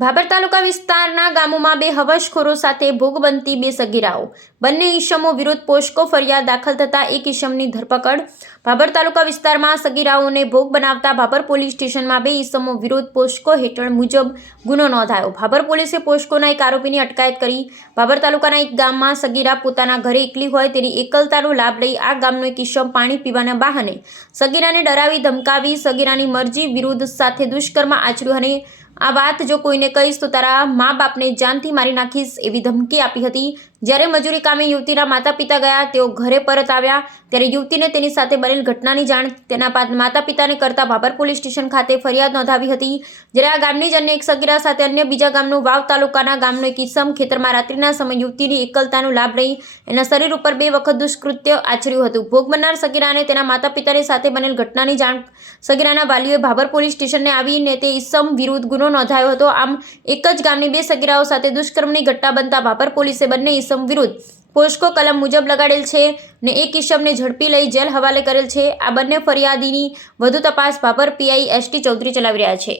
ભાભર તાલુકા વિસ્તારના ગામોમાં બે હવશખોરો સાથે ભોગ બનતી બે સગીરાઓ બંને ઈસમો વિરુદ્ધ પોષકો ફરિયાદ દાખલ થતાં એક ઈસમની ધરપકડ ભાભર તાલુકા વિસ્તારમાં સગીરાઓને ભોગ બનાવતા ભાભર પોલીસ સ્ટેશનમાં બે ઈસમો વિરુદ્ધ પોષકો હેઠળ મુજબ ગુનો નોંધાયો ભાભર પોલીસે પોષકોના એક આરોપીની અટકાયત કરી ભાભર તાલુકાના એક ગામમાં સગીરા પોતાના ઘરે એકલી હોય તેની એકલતાનો લાભ લઈ આ ગામનો એક ઈસમ પાણી પીવાના બહાને સગીરાને ડરાવી ધમકાવી સગીરાની મરજી વિરુદ્ધ સાથે દુષ્કર્મ આચર્યું અને આ વાત જો કોઈને કહીશ તો તારા મા બાપને જાનથી મારી નાખીશ એવી ધમકી આપી હતી જ્યારે મજૂરી કામે યુવતીના માતા પિતા ગયા તેઓ ઘરે પરત આવ્યા ત્યારે યુવતીને તેની સાથે બનેલ ઘટનાની જાણ તેના માતા પિતાને કરતા ભાભર પોલીસ સ્ટેશન ખાતે ફરિયાદ નોંધાવી હતી જ્યારે આ ગામની જ અન્ય એક સગીરા સાથે અન્ય બીજા ગામનું વાવ તાલુકાના ગામનો એક ઈસમ ખેતરમાં રાત્રિના સમય યુવતીની એકલતાનો લાભ લઈ એના શરીર ઉપર બે વખત દુષ્કૃત્ય આચર્યું હતું ભોગ બનનાર સગીરાને તેના માતા પિતાની સાથે બનેલ ઘટનાની જાણ સગીરાના વાલીઓએ ભાભર પોલીસ સ્ટેશનને આવીને તે ઈસમ વિરુદ્ધ ગુનો નોંધાયો હતો આમ એક જ ગામની બે સગીરાઓ સાથે દુષ્કર્મની ઘટના બનતા ભાભર પોલીસે બંને ઇસમ વિરુદ્ધ પોસ્કો કલમ મુજબ લગાડેલ છે ને એ ઇસમને ઝડપી લઈ જેલ હવાલે કરેલ છે આ બંને ફરિયાદીની વધુ તપાસ ભાભર પીઆઈ એસટી ચૌધરી ચલાવી રહ્યા છે